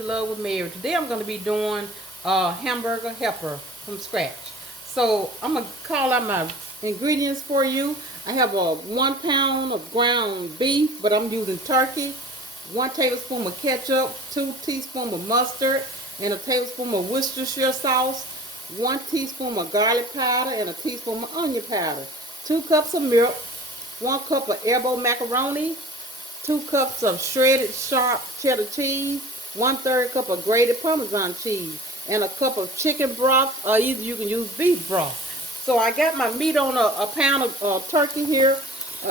with Love with Mary. Today I'm going to be doing hamburger helper from scratch. So I'm going to call out my ingredients for you. I have a 1 pound of ground beef, but I'm using turkey, 1 tablespoon of ketchup, 2 teaspoons of mustard, and a tablespoon of Worcestershire sauce, 1 teaspoon of garlic powder, and a teaspoon of onion powder, 2 cups of milk, 1 cup of elbow macaroni, 2 cups of shredded sharp cheddar cheese, 1/3 cup of grated parmesan cheese, and a cup of chicken broth, or either you can use beef broth. So I got my meat on a pound of turkey here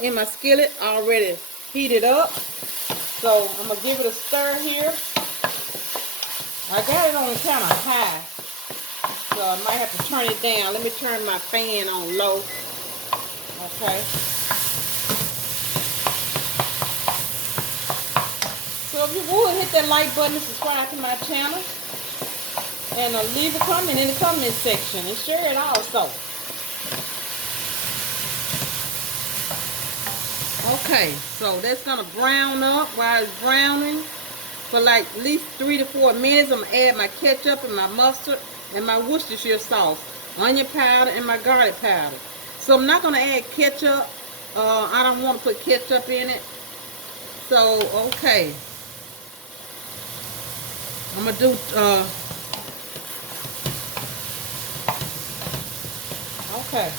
in my skillet already heated up. So I'm going to give it a stir here. I got it on kind of high, so I might have to turn it down. Let me turn my fan on low. Okay. So if you would, hit that like button and subscribe to my channel. And leave a comment in the comment section and share it also. Okay, so that's going to brown up while it's browning for like at least 3 to 4 minutes. I'm going to add my ketchup and my mustard and my Worcestershire sauce, onion powder, and my garlic powder. So I'm not going to add ketchup. I don't want to put ketchup in it. So, okay. I'm going to do, okay.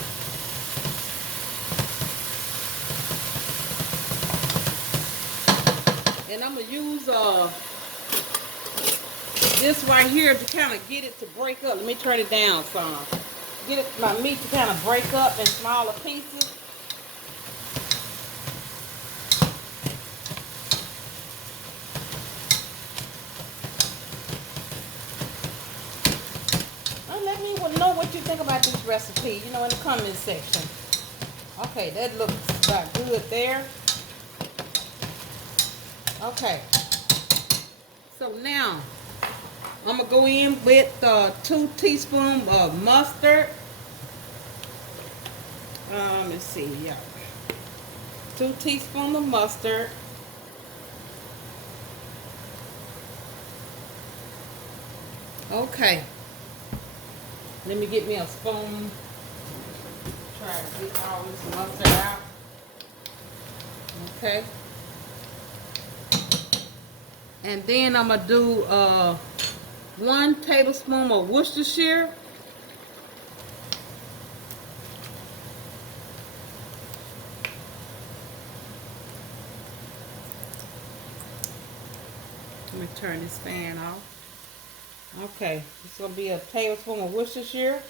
And I'm going to use this right here to kind of get it to break up. Let me turn it down some. Get it, my meat to kind of break up in smaller pieces. Let me know what you think about this recipe, in the comment section. Okay, that looks about good there. Okay. So now, I'm going to go in with 2 teaspoons of mustard. Let's see, yeah. 2 teaspoons of mustard. Okay. Let me get me a spoon. Try to get all this mustard out. Okay. And then I'm going to do 1 tablespoon of Worcestershire. Let me turn this fan off. Okay, it's going to be a tablespoon of Worcestershire.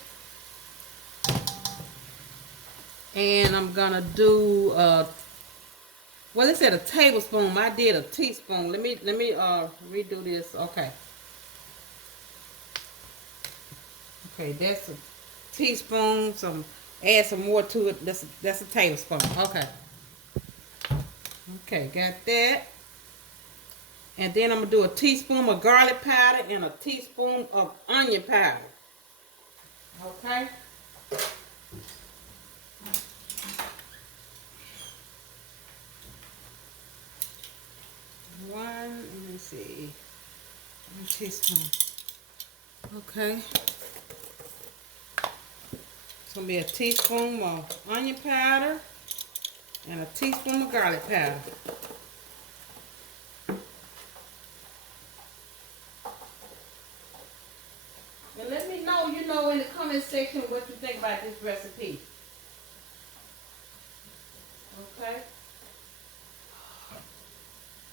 And I'm going to do, well, it said a tablespoon. I did a teaspoon. Let me redo this. Okay. Okay, that's a teaspoon. So add some more to it. That's a tablespoon. Okay. Okay, got that. And then I'm going to do a teaspoon of garlic powder and a teaspoon of onion powder. Okay. Let me see. 1 teaspoon. Okay. It's going to be a teaspoon of onion powder and a teaspoon of garlic powder. And let me know, in the comment section what you think about this recipe. Okay.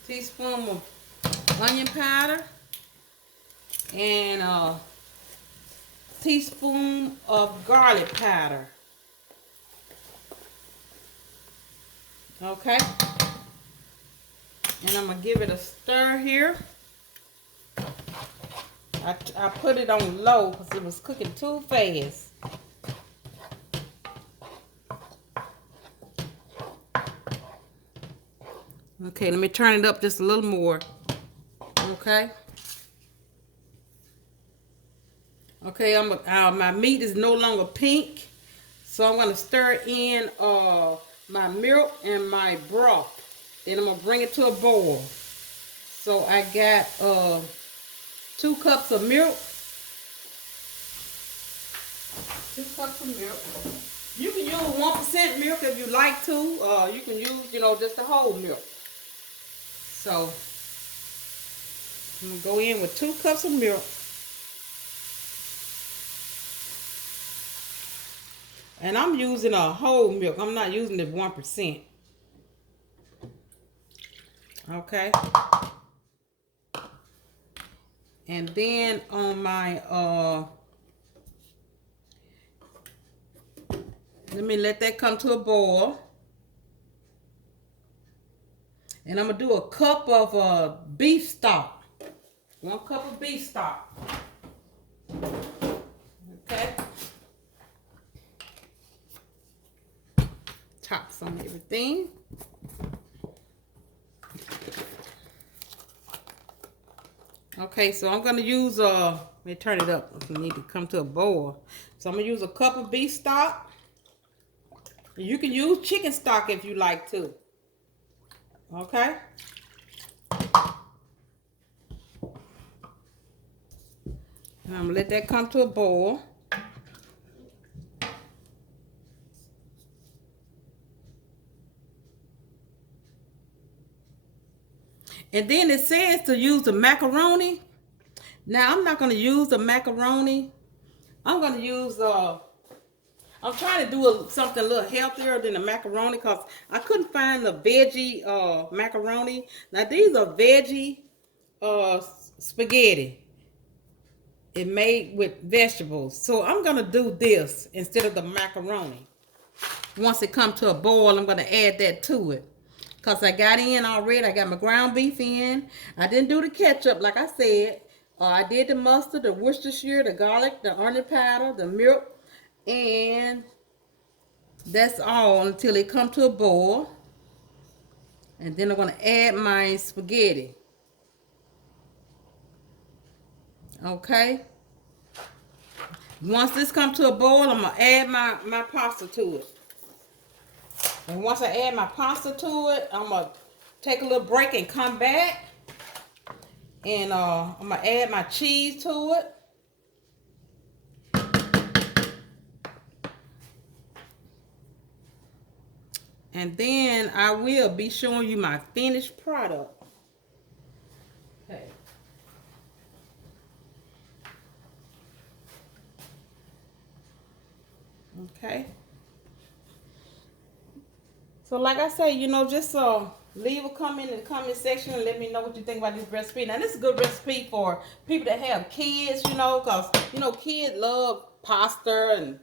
Teaspoon of onion powder and a teaspoon of garlic powder. Okay. And I'm going to give it a stir here. I put it on low because it was cooking too fast. Okay, let me turn it up just a little more. Okay. Okay, my meat is no longer pink, so I'm going to stir in my milk and my broth. Then I'm going to bring it to a boil. So I got 2 cups of milk. 2 cups of milk. You can use 1% milk if you like to. You can use, just the whole milk. So I'm gonna go in with 2 cups of milk. And I'm using a whole milk. I'm not using the 1%. Okay. And then on my let me let that come to a boil. And I'm gonna do a cup of beef stock. 1 cup of beef stock. Okay. Tops on everything. Okay, so I'm gonna use let me turn it up. I need to come to a boil. So I'm gonna use a cup of beef stock. You can use chicken stock if you like to. Okay. And I'm gonna let that come to a boil. And then it says to use the macaroni. Now I'm not gonna use the macaroni. I'm gonna use I'm trying to do something a little healthier than the macaroni because I couldn't find the veggie macaroni. Now these are veggie spaghetti. It made with vegetables. So I'm gonna do this instead of the macaroni. Once it comes to a boil, I'm gonna add that to it. Because I got in already. I got my ground beef in. I didn't do the ketchup like I said. I did the mustard, the Worcestershire, the garlic, the onion powder, the milk. And that's all until it comes to a boil. And then I'm going to add my spaghetti. Okay. Once this comes to a boil, I'm going to add my pasta to it. And once I add my pasta to it, I'm going to take a little break and come back. And I'm going to add my cheese to it. And then I will be showing you my finished product. Okay. Okay. So like I say, just leave a comment in the comment section and let me know what you think about this recipe. Now this is a good recipe for people that have kids, because kids love pasta and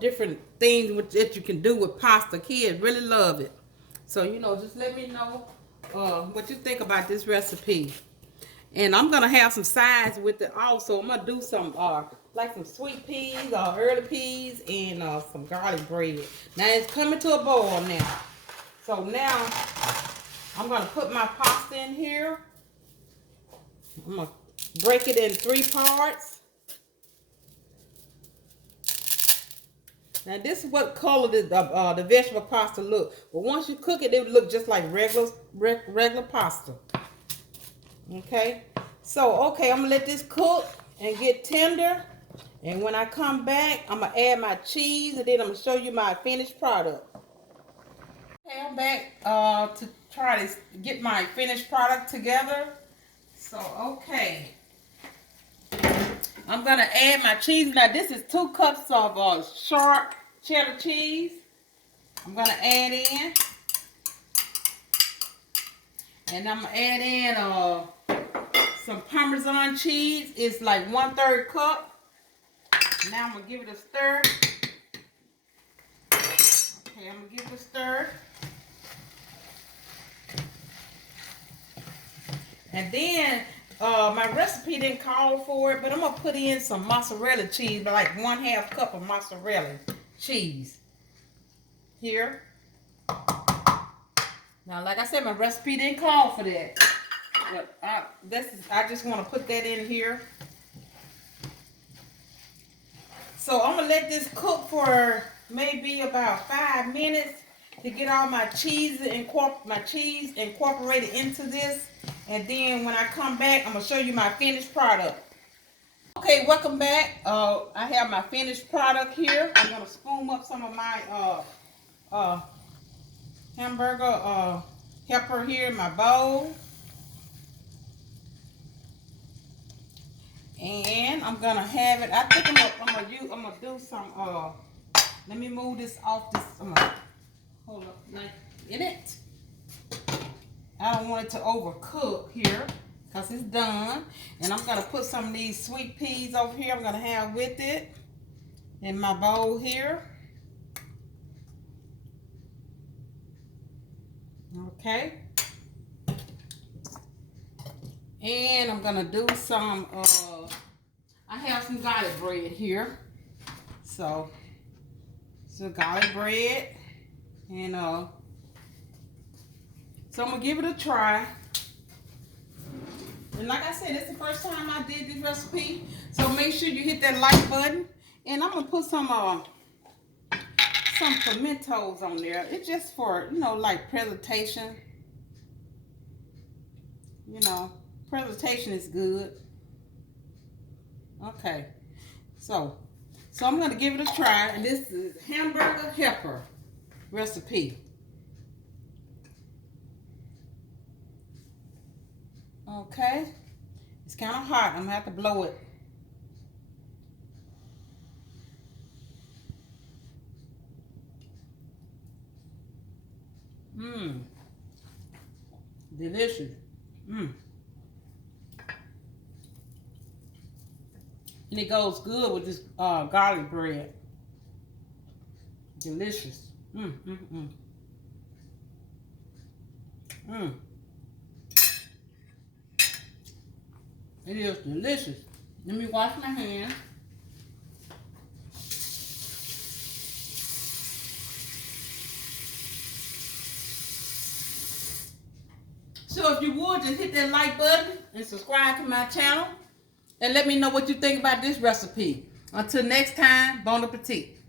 different things that you can do with pasta. Kids really love it. So just let me know what you think about this recipe. And I'm gonna have some sides with it also. I'm gonna do some like some sweet peas or early peas and some garlic bread. Now it's coming to a boil now. So now I'm gonna put my pasta in here. I'm gonna break it in 3 parts. Now this is what color the vegetable pasta look. But once you cook it, it will look just like regular pasta. Okay, so I'm gonna let this cook and get tender, and when I come back, I'm gonna add my cheese, and then I'm gonna show you my finished product. Okay, I'm back to try to get my finished product together. So I'm gonna add my cheese. Now this is 2 cups of sharp cheddar cheese. I'm gonna add in, and I'm gonna add in some parmesan cheese. It's like 1/3 cup. Now I'm gonna give it a stir. Okay, I'm gonna give it a stir. And then my recipe didn't call for it, but I'm gonna put in some mozzarella cheese, like 1/2 cup of mozzarella cheese here. Now, like I said, my recipe didn't call for that. But I just want to put that in here. So I'm gonna let this cook for maybe about 5 minutes to get all my cheese incorporated into this. And then when I come back, I'm going to show you my finished product. Okay, welcome back. I have my finished product here. I'm going to spoon up some of my hamburger helper here in my bowl. And I'm going to have it. I think I'm going to do some, let me move this off this, hold up, like in it. I don't want it to overcook here because it's done. And I'm going to put some of these sweet peas over here. I'm going to have with it in my bowl here. Okay. And I'm going to do some, I have some garlic bread here. So, some garlic bread. And, so I'm going to give it a try. And like I said, it's the first time I did this recipe. So make sure you hit that like button. And I'm going to put some pimentos on there. It's just for, you know, like presentation. You know, presentation is good. Okay. So I'm going to give it a try. And this is Hamburger Helper recipe. Okay, it's kind of hot. I'm gonna have to blow it. Mmm, delicious. Mmm, and it goes good with this garlic bread. Delicious. Mmm, mmm, mmm. Mmm. It is delicious. Let me wash my hands. So if you would, just hit that like button and subscribe to my channel. And let me know what you think about this recipe. Until next time, bon appetit.